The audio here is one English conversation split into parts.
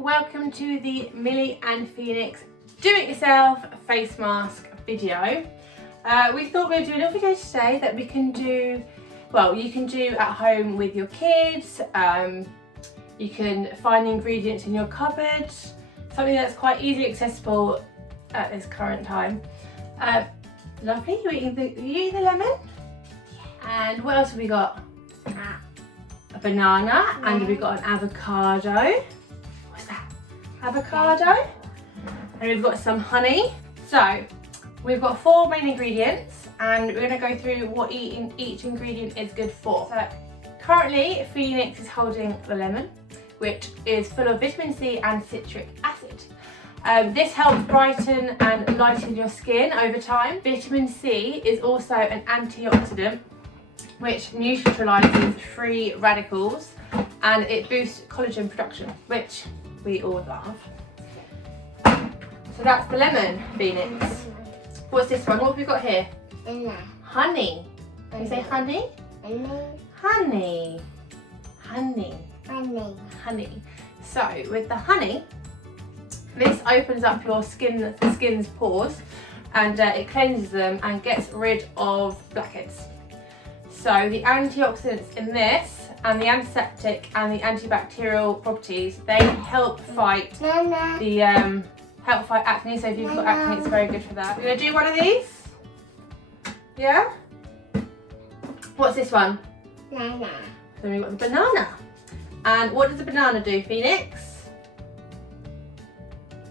welcome to the Millie and Phoenix do-it-yourself face mask video. We thought we'd do a little video today that we can do, well, you can do at home with your kids. You can find the ingredients in your cupboard, something that's quite easily accessible at this current time. Lovely, you eating the lemon? Yeah. And what else have we got? A banana, and we've got an avocado. What's that? Avocado. And we've got some honey. So we've got 4 main ingredients, and we're going to go through what each ingredient is good for. So currently Phoenix is holding the lemon, which is full of vitamin C and citric acid. This helps brighten and lighten your skin over time. Vitamin C is also an antioxidant which neutralises free radicals, and it boosts collagen production, which we all love. So that's the lemon, Phoenix. What's this one? What have we got here? Honey. Can you say honey? Honey. Honey. Honey. So with the honey, this opens up your skin's pores, and it cleanses them and gets rid of blackheads. So the antioxidants in this, and the antiseptic and the antibacterial properties, they help fight acne. So if you've got acne, it's very good for that. We're gonna do one of these. Yeah. What's this one? Banana. So we've got the banana. And what does the banana do, Phoenix?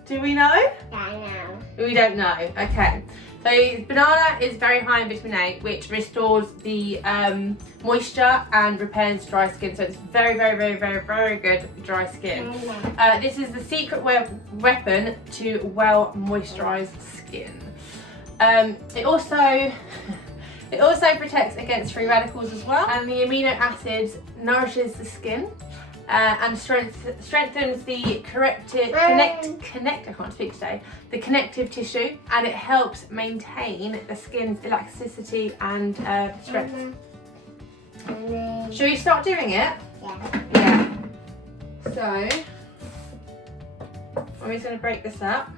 Do we know? We don't know. Okay. So banana is very high in vitamin A, which restores the moisture and repairs dry skin. So it's very good for dry skin. This is the secret weapon to well moisturised skin. It also protects against free radicals as well, and the amino acids nourishes the skin and strengthens the the connective tissue, and it helps maintain the skin's elasticity and strength. Shall we start doing it? Yeah. So I'm just going to break this up.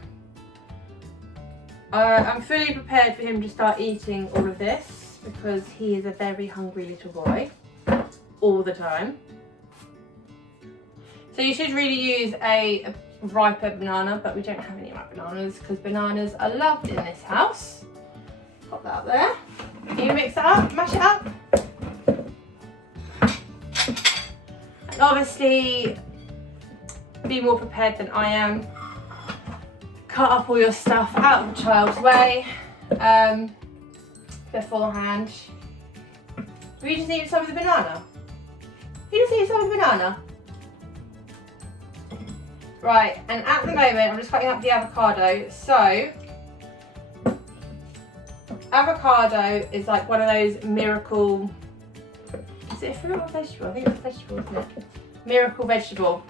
I'm fully prepared for him to start eating all of this because he is a very hungry little boy all the time. So you should really use a riper banana, but we don't have any ripe bananas because bananas are loved in this house. Pop that up there. Can you mix it up, mash it up? And obviously, be more prepared than I am. Cut up all your stuff out of the child's way beforehand. Will you just eat some of the banana? You just eat some of the banana? Right, and at the moment I'm just cutting up the avocado. So, avocado is like one of those miracle, is it a fruit or vegetable? I think it's a vegetable, isn't it? Miracle vegetable.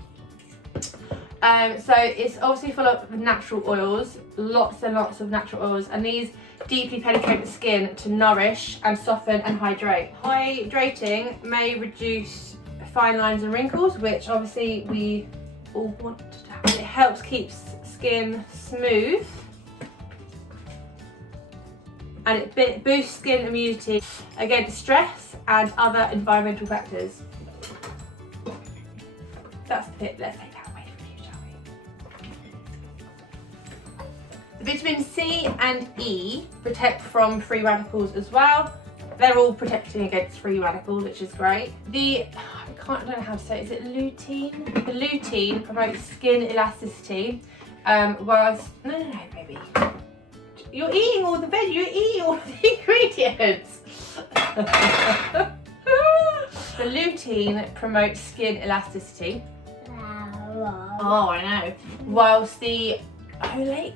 So it's obviously full of natural oils, lots and lots of natural oils, and these deeply penetrate the skin to nourish and soften and hydrate. Hydrating may reduce fine lines and wrinkles, which obviously we all want to have. It helps keep skin smooth, and it boosts skin immunity against stress and other environmental factors. That's the bit. Let's take that away from you, shall we? The vitamin C and E protect from free radicals as well. They're all protecting against free radicals, which is great. I don't know how to say it. Is it lutein? The lutein promotes skin elasticity, whilst no, baby. You're eating all the you're eating all the ingredients. The lutein promotes skin elasticity. Oh, I know. Whilst the oleic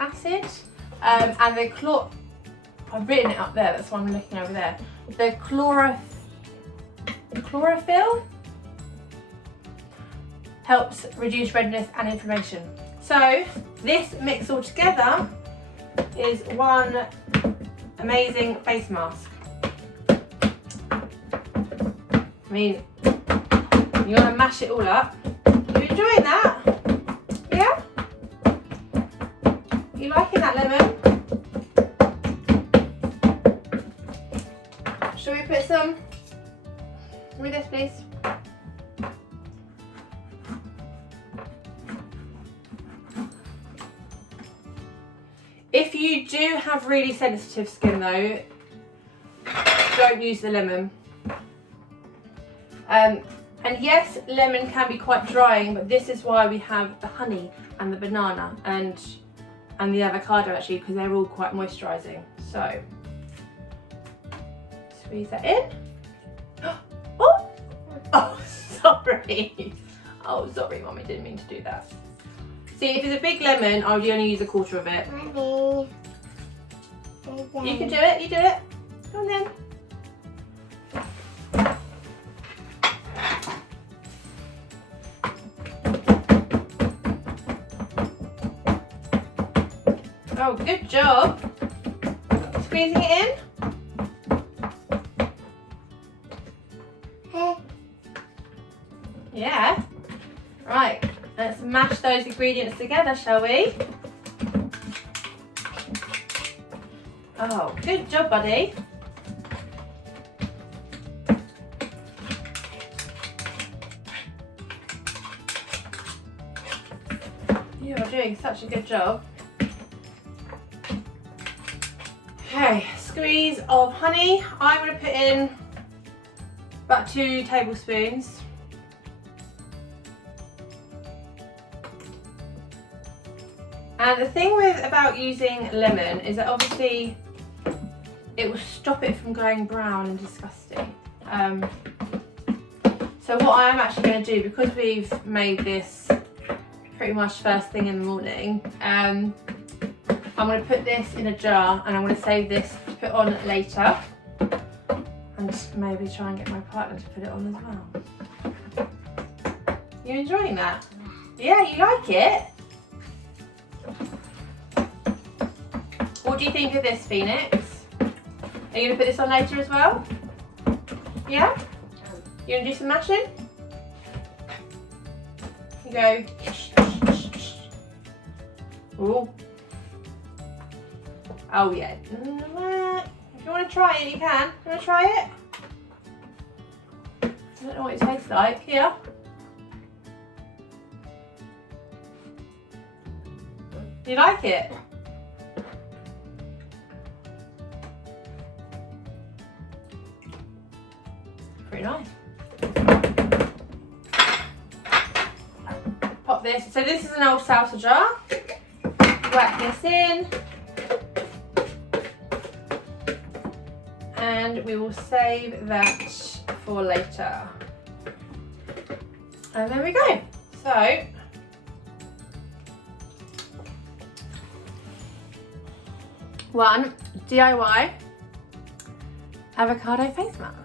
acid and the I've written it up there. That's why I'm looking over there. The chlorophyll helps reduce redness and inflammation. So this mix all together is one amazing face mask. I mean, you want to mash it all up. You enjoying that? Yeah? You liking that lemon? Shall we put some with this, please? If you do have really sensitive skin though, don't use the lemon. And yes, lemon can be quite drying, but this is why we have the honey and the banana and the avocado actually, because they're all quite moisturising. So, squeeze that in. Oh, sorry. Oh, sorry, Mummy, didn't mean to do that. See, if it's a big lemon, I would only use a quarter of it. Mommy. You can do it, you do it. Come on then. Oh, good job. Squeezing it in. Yeah. Right, let's mash those ingredients together, shall we? Oh, good job, buddy. You are doing such a good job. Okay, squeeze of honey. I'm going to put in about 2 tablespoons. And the thing about using lemon is that obviously it will stop it from going brown and disgusting. So what I am actually going to do, because we've made this pretty much first thing in the morning, I'm going to put this in a jar and I'm going to save this to put on later, and maybe try and get my partner to put it on as well. You enjoying that? Yeah, you like it? What do you think of this, Phoenix? Are you going to put this on later as well? Yeah? You going to do some mashing? You go. Ooh. Oh yeah. If you want to try it, you can. You want to try it? I don't know what it tastes like. Here. You like it? Pretty nice. Pop this. So this is an old salsa jar. Whack this in. And we will save that for later. And there we go. So, one DIY avocado face mask.